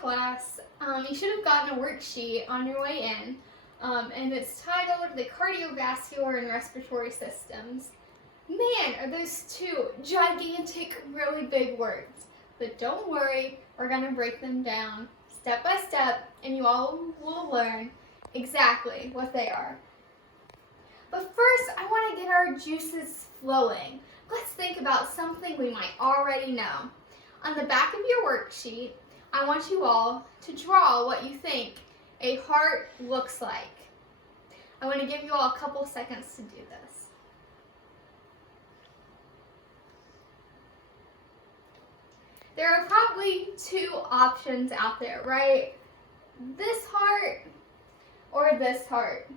class, you should have gotten a worksheet on your way in, and it's titled The Cardiovascular and Respiratory Systems. Man, are those two gigantic, really big words. But don't worry, we're going to break them down step by step, and you all will learn exactly what they are. But first, I want to get our juices flowing. Let's think about something we might already know. On the back of your worksheet, I want you all to draw what you think a heart looks like. I want to give you all a couple seconds to do this. There are probably two options out there, right? This heart or this heart.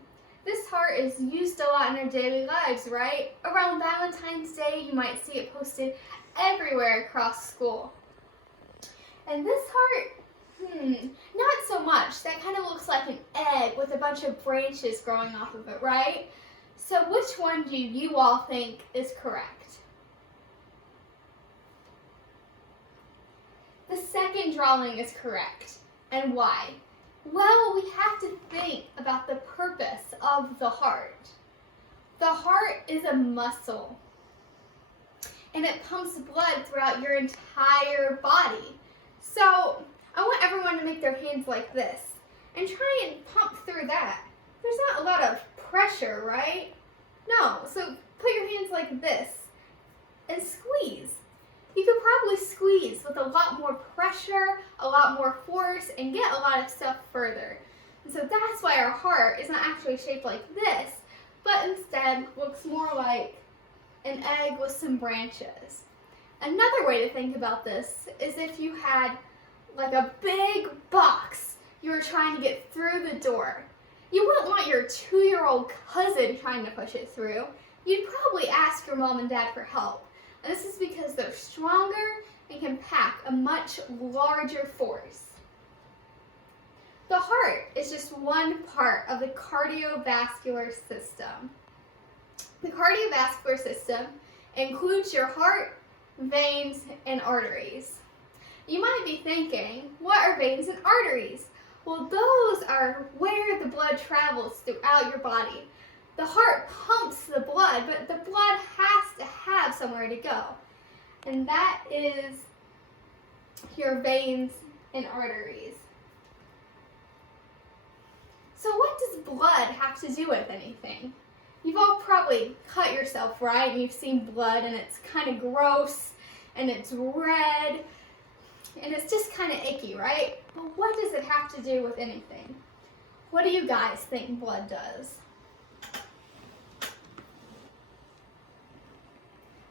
This heart is used a lot in our daily lives, right? Around Valentine's Day, you might see it posted everywhere across school. And this heart, not so much. That kind of looks like an egg with a bunch of branches growing off of it, right? So which one do you all think is correct? The second drawing is correct. And why? Well, we have to think about the purpose of the heart. The heart is a muscle, and it pumps blood throughout your entire body. So I want everyone to make their hands like this and try and pump through that. There's not a lot of pressure, right? No, so put your hands like this and squeeze. You could probably squeeze with a lot more pressure, a lot more force, and get a lot of stuff further. And so that's why our heart is not actually shaped like this, but instead looks more like an egg with some branches. Another way to think about this is if you had like a big box you were trying to get through the door. You wouldn't want your 2-year-old cousin trying to push it through. You'd probably ask your mom and dad for help. And this is because they're stronger and can pack a much larger force. The heart is just one part of the cardiovascular system. The cardiovascular system includes your heart, veins, and arteries. You might be thinking, what are veins and arteries? Well, those are where the blood travels throughout your body. The heart pumps the blood, but the blood has to have somewhere to go. And that is your veins and arteries. So what does blood have to do with anything? You've all probably cut yourself, right? And you've seen blood and it's kind of gross and it's red and it's just kind of icky, right? But what does it have to do with anything? What do you guys think blood does?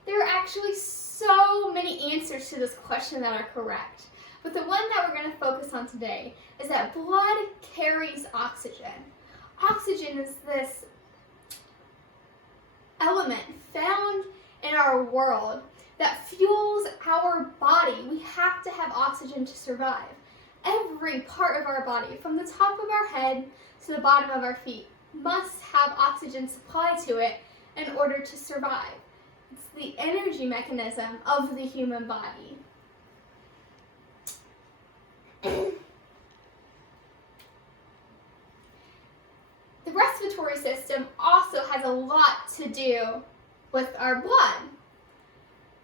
There are actually so many answers to this question that are correct. But the one that we're going to focus on today is that blood carries oxygen. Oxygen is this element found in our world that fuels our body. We have to have oxygen to survive. Every part of our body, from the top of our head to the bottom of our feet, must have oxygen supplied to it in order to survive. It's the energy mechanism of the human body. The respiratory system also has a lot to do with our blood.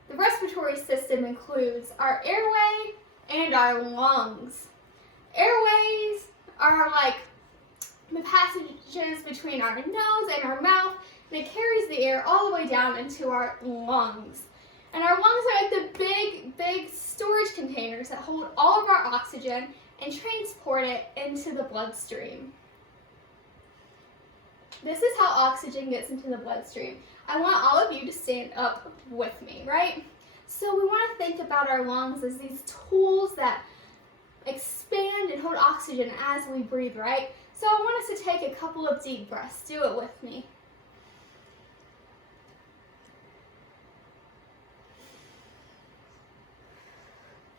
The respiratory system includes our airway and our lungs. Airways are like the passages between our nose and our mouth, and it carries the air all the way down into our lungs. And our lungs are like the big storage containers that hold all of our oxygen and transport it into the bloodstream. This is how oxygen gets into the bloodstream. I want all of you to stand up with me, right? So we want to think about our lungs as these tools that expand and hold oxygen as we breathe, right? So I want us to take a couple of deep breaths. Do it with me.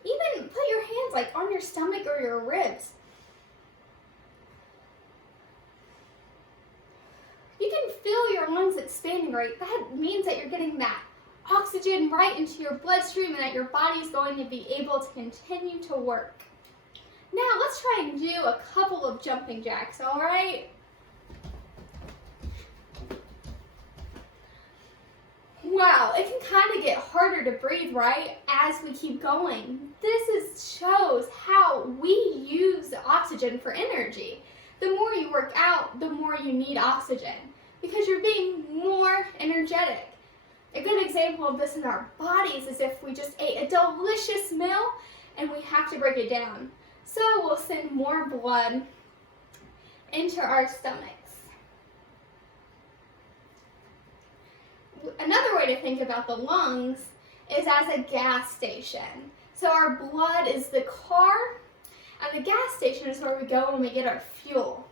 Even put your hands like on your stomach or your ribs. You can feel your lungs expanding, right? That means that you're getting that oxygen right into your bloodstream and that your body is going to be able to continue to work. Now let's try and do a couple of jumping jacks, all right? Wow, it can kind of get harder to breathe, right, as we keep going. Shows how we use oxygen for energy. The more you work out, the more you need oxygen because you're being more energetic. A good example of this in our bodies is if we just ate a delicious meal and we have to break it down. So we'll send more blood into our stomachs. Another way to think about the lungs is as a gas station. So our blood is the car, and the gas station is where we go when we get our fuel.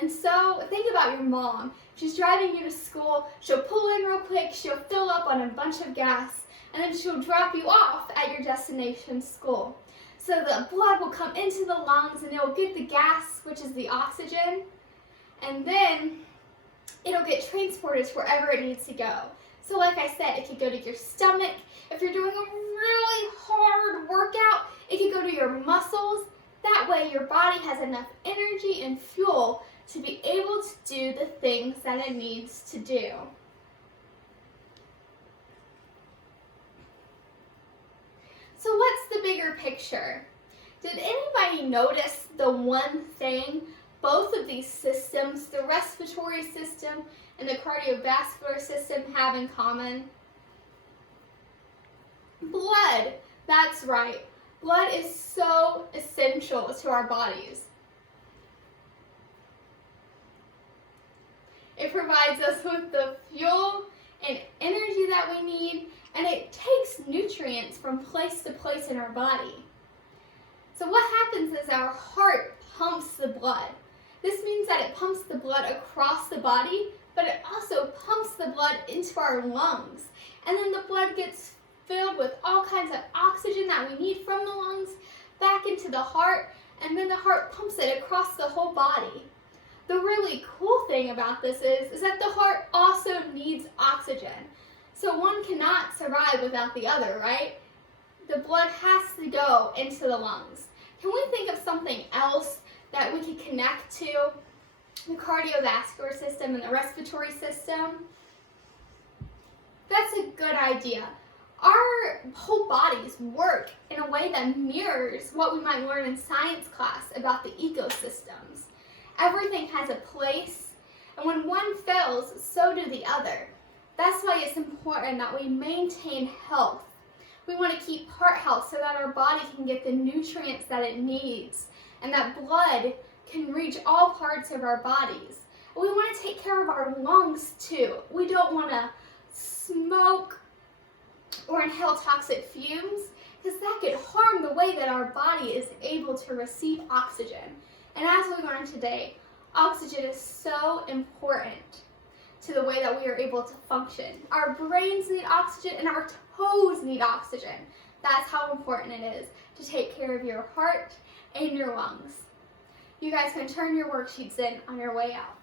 And so think about your mom. She's driving you to school, she'll pull in real quick, she'll fill up on a bunch of gas, and then she'll drop you off at your destination school. So the blood will come into the lungs and it'll get the gas, which is the oxygen, and then it'll get transported to wherever it needs to go. So like I said, it could go to your stomach. If you're doing a really hard workout, it could go to your muscles. That way your body has enough energy and fuel to be able to do the things that it needs to do. So what's the bigger picture? Did anybody notice the one thing both of these systems, the respiratory system and the cardiovascular system, have in common? Blood. That's right. Blood is so essential to our bodies. It provides us with the fuel and energy that we need, and it takes nutrients from place to place in our body. So what happens is our heart pumps the blood. This means that it pumps the blood across the body, but it also pumps the blood into our lungs. And then the blood gets filled with all kinds of oxygen that we need from the lungs back into the heart, and then the heart pumps it across the whole body. The really cool thing about this is that the heart also needs oxygen. So one cannot survive without the other, right? The blood has to go into the lungs. Can we think of something else that we could connect to the cardiovascular system and the respiratory system? That's a good idea. Our whole bodies work in a way that mirrors what we might learn in science class about the ecosystems. Everything has a place, and when one fails, so do the other. That's why it's important that we maintain health. We want to keep heart health so that our body can get the nutrients that it needs, and that blood can reach all parts of our bodies. We want to take care of our lungs too. We don't want to smoke or inhale toxic fumes, because that could harm the way that our body is able to receive oxygen. And as we learned today, oxygen is so important to the way that we are able to function. Our brains need oxygen and our toes need oxygen. That's how important it is to take care of your heart and your lungs. You guys can turn your worksheets in on your way out.